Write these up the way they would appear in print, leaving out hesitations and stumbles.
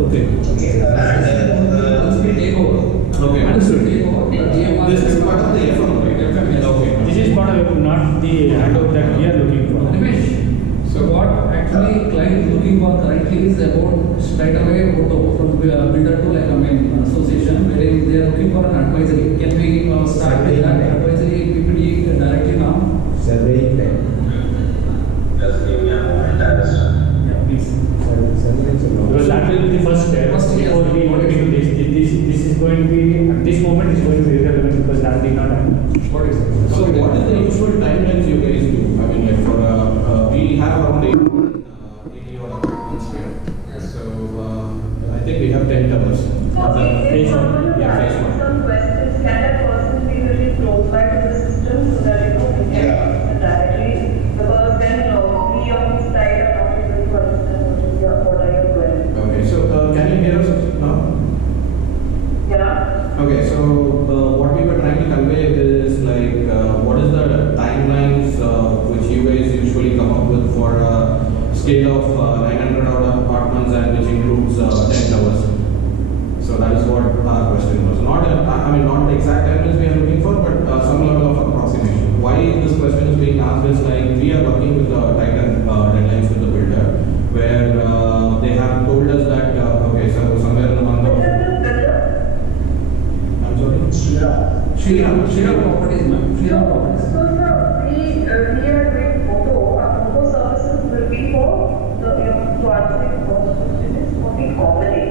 Okay. Once we take over. Okay. Understood. Take over. This is part of the FM. Okay. This is part of not the handover that we are looking for. Ramesh, so what actually client is looking for currently is about straight away HOTO from builder to like association, wherein they are looking for an advisory. Can we start with that advisory PPT directly now? Survey plan. Just give me a moment, I will start. Yeah, please. Because that will be the first step. First, Before yes. we go into this is going to be, at this moment is going to be irrelevant because that did not happen. What is it? So what is the usual timelines you guys do? I mean, like for we have around 80 odd apartments here. So I think we have 10 towers. Phase one. Yeah, phase one. Some questions. Can that person be really close by to the system so that we can listen directly? Because then we on this side are not able to understand what are your questions. Okay, so can you hear us now? Yeah. Okay, so what we were trying to convey is like what is the timelines which you guys usually come up with for a scale of 900 odd apartments and which includes 10 towers. So that is what our question was. Not not the exact timelines we are looking for, but some level of approximation. Why this question is being asked is like we are working with tighter deadlines with the builder, where they have told us that okay, so somewhere on the I'm sorry. Shriram Properties, ma'am. Shriram Properties. So we are doing photo. Our photo services will be for the to answer the first question is for the covenant,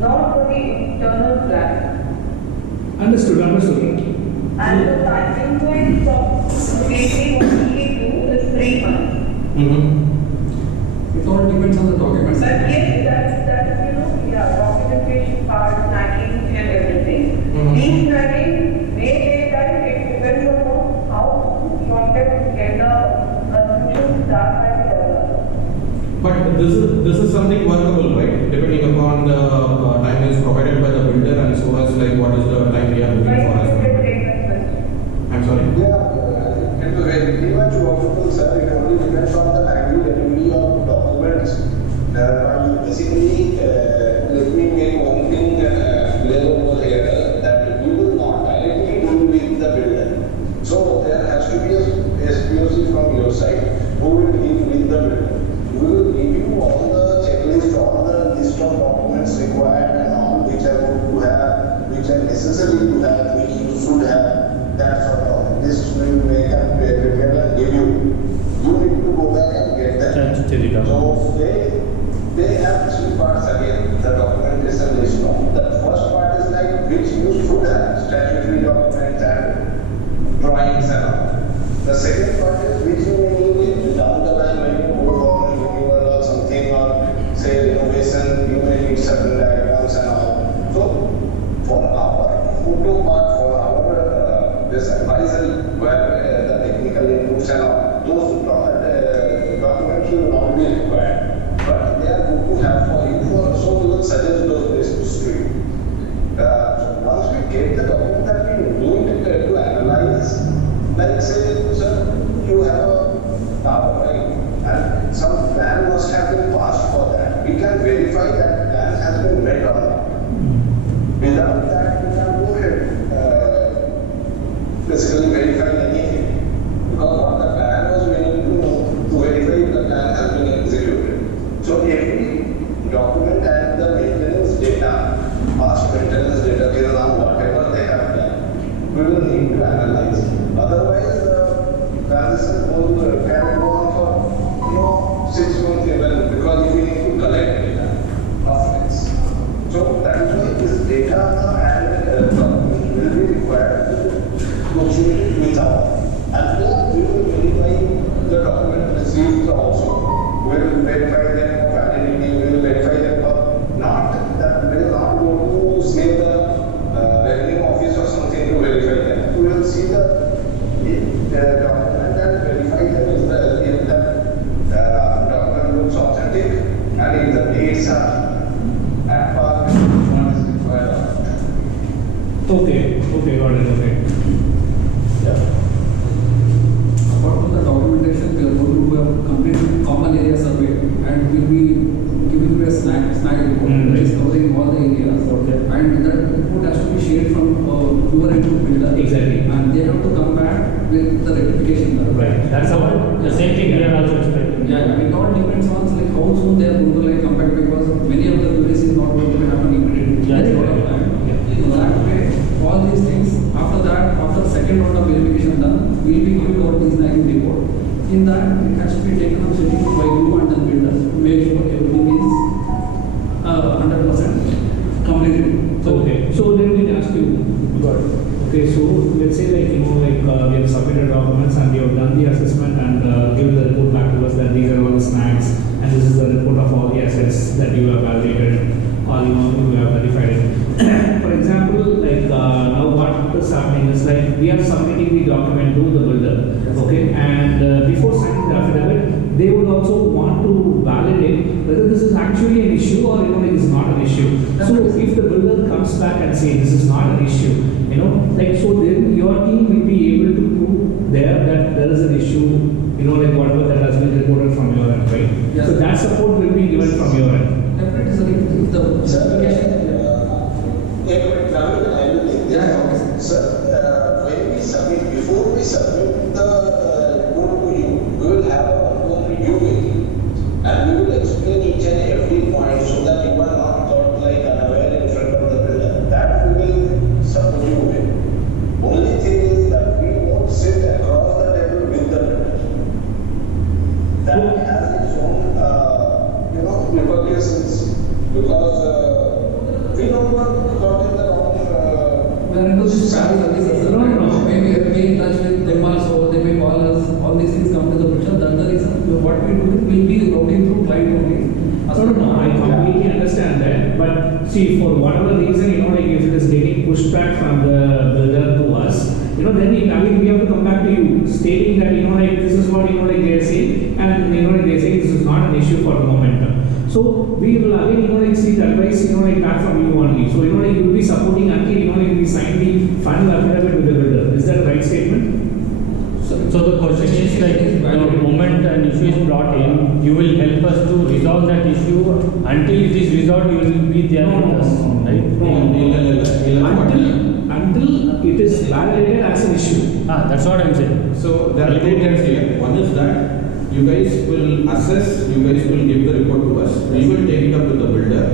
not for the internal plan. Understood. And the timing point from creating what we do is 3 months. It all depends on the documents. But yes, that's documentation part, snagging and everything. These snagging may take time. It depends upon how you wanted to get the solution start by the developer. But this is something workable, right? Depending upon the timelines provided by the builder and so as like what is the time we are looking for as well. I'm sorry. Yeah, it was very much workable, sir. It only depends on the timely delivery of documents. Basically, let me make one thing clear over here that we will not directly deal with the builder. So there has to be a SPOC from your side who will deal with the builder. We will give you all the checklist, all the list of documents required and all which are good to have, which are necessary to have, which you should have. That sort of list we will make and prepare and give you. You need to go back and get that. So they have 3 parts again. The documentation list. The first part is like which you should have, statutory documents and drawings and all. The second part is which you may need down the line when you go for a renewal or something, or say renovation, you may need certain diagrams and all. So for our photo part, for our this advisory, where the technical inputs and all, those documents will not be required. But they are good to have for you, so we will suggest those lists to you. So once we get the document that we need to analyze, like say, sir, you have a tower, right? And some plan must have been passed for that. We can verify that plan has been met or not. Without that, we can go ahead, basically verify anything. Because what the plan was, we need to know to verify if the plan has been executed. So every document and the maintenance data, past maintenance data, till now, whatever they have done, we will need to analyze. Otherwise, the transition can go on for 6 months even, because we need to collect data of this. So that is why this data and documents will be required to negotiate with our. And then we will verify the document received also. We will verify them for validity, we will verify them for not that we will not go to say the revenue office or something to verify them. snag report, which is covering all the areas. Okay. And that report has to be shared from your end to builder. Exactly. And they have to come back with the rectification done. Right. That's how the same thing we are also expecting. Yeah, it all depends on like how soon they are going to like come back, because many of the QAs is not going to happen immediately. Yeah, There's a lot of time. yeah. In that way, all these things, after that, after the second round of verification done, we'll be giving our design report. In that, it has to be taken up sitting by you and the builder to make sure everything is 100% completed. Okay. So then we'll ask you. Got it. Okay. So let's say like we have submitted documents and we have done the assessment and given the report back to us that these are all the snags and this is the report of all the assets that you have validated or you have verified it. For example, like now what is happening is like we are submitting the document to the builder. Okay. And before signing the affidavit, they would also want to validate whether this is actually an issue or like it's not an issue. So if the builder comes back and say this is not an issue, like so then your team will be able to prove there that there is an issue, like whatever that has been reported from your end, right? Yes. So that support will be given from your end. Definitely, sir. If the certification. Sir, when we submit, before we submit the report to you, we will have our own review meeting and we will explain each and every point so that you are not caught like unaware in front of the builder. That we will support you with. Only thing is that we won't sit across the table with the builder. That has its own, repercussions because we don't want to got in the wrong. We are into this travel services. No. Maybe we be in touch with them also, they may call us, all these things come to the picture. That's the reason what we do is we'll be routing through client only. No, I completely understand that. But see, for whatever reason, like if it is getting pushed back from the builder to us, then again we have to come back to you stating that, like this is what, like they are saying, and like they say this is not an issue for the moment. So we will again, like seek advice, like back from you only. So, like you will be supporting until, like we sign the final affidavit with the builder. Is that the right statement? So the question is like the moment an issue is brought in, you will help us to resolve that issue. Until it is resolved, you will be there with us, right? Until it is validated as an issue. That's what I'm saying. So there are two things here. One is that you guys will assess, you guys will give the report to us. We will take it up with the builder.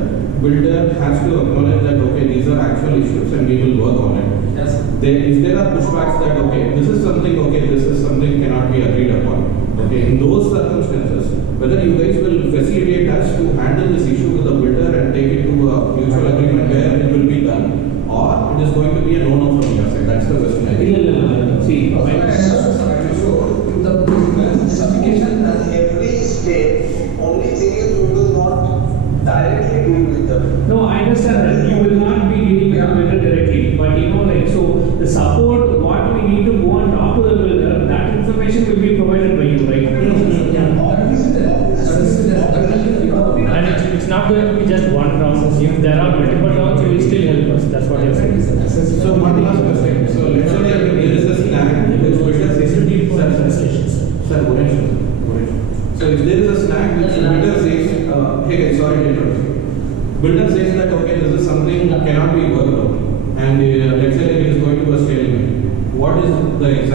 Builder has to acknowledge that okay, these are actual issues and we will work on it. Yes. If there are pushbacks that okay, this is something cannot be agreed upon. Okay, in those circumstances, whether you guys will facilitate us to handle this issue with the builder and take it to a mutual agreement where it will be done, or it is going to be a no-no from your side. That's the question I think. See, The certification And every state, only thing is we will not directly deal with them. no, I understand that you will not be dealing with the builder directly, but like so the support what we need to go and talk to the builder, that information will be provided by you, right? And it's not going to be just one process. If there are multiple rounds, you will still help us. That's what you're saying. So one last question. So let's say there is a snag which builder says sir, so if there is a snag which builder says, hey guys, sorry to interrupt you. Builder says that okay, this is something that cannot be worked out, and let's say it is going to a stalemate. What is the exact